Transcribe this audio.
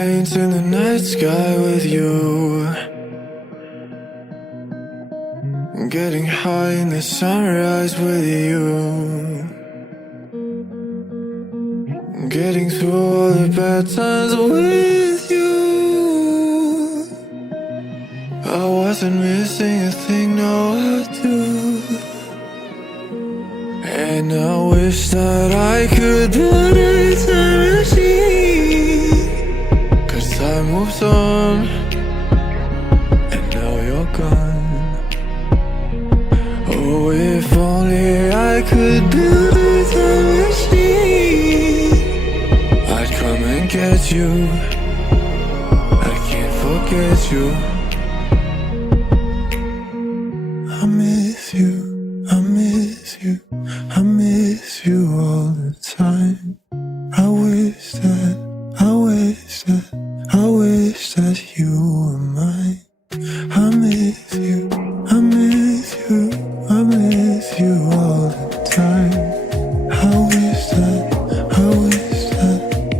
paint in the night sky with you. Getting high in the sunrise with you. Getting through all the bad times with you. I wasn't missing a thing, no I do. And I wish that I could build a time machine, 'cause time moves on, and now you're gone. Oh, if only I could build a time machine, I'd come and get you. I can't forget you. I miss you, I miss you, I miss you all the time. I wish that you were mine. I miss you, I miss you, I miss you all the time. I wish that you were mine.